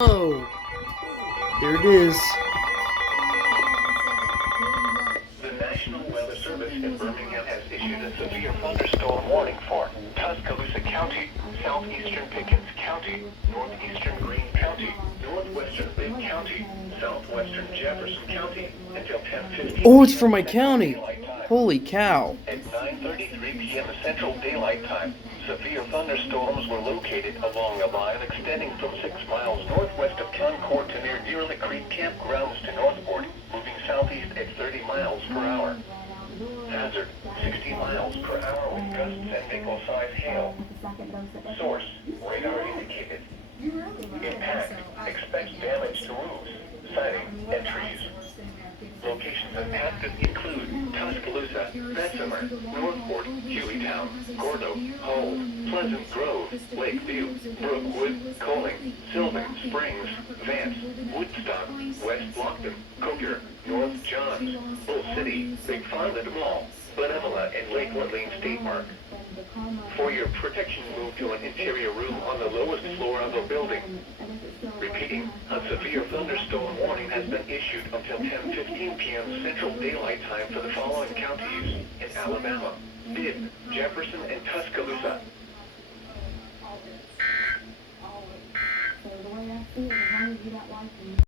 Oh, there it is. The National Weather Service in Birmingham has issued a severe thunderstorm warning for Tuscaloosa County, southeastern Pickens County, northeastern Greene County, northwestern Lake County, southwestern Jefferson County until 10:15 Oh, it's for p.m. my Central county. Daylight Time. Holy cow. At 9:33 p.m. Central Daylight Time, severe thunderstorms were located along a line extending from 6 miles northwest of Concord to near Deerly Creek campgrounds to Northport, moving southeast at 30 miles per hour. Hazard, 60 miles per hour with gusts and nickel-sized hail. Source, radar indicated. Impact, expect damage to roofs, siding, and trees. Locations impacted include Tuscaloosa, Bessemer, Northport, Hueytown, Gordo, Hull, Pleasant Grove, Lakeview, Brookwood, Coling, Sylvan Springs, Vance, Woodstock, West Blockton, Coker, North Johns, Bull City, McFarland Mall, Benevola, and Lake Orleans State Park. For your protection, move to an interior room on the lowest floor of a building. Repeating, a severe thunderstorm warning has been issued until 10:15 p.m. Central Daylight Time for the following counties in Alabama: Bibb, Jefferson, and Tuscaloosa.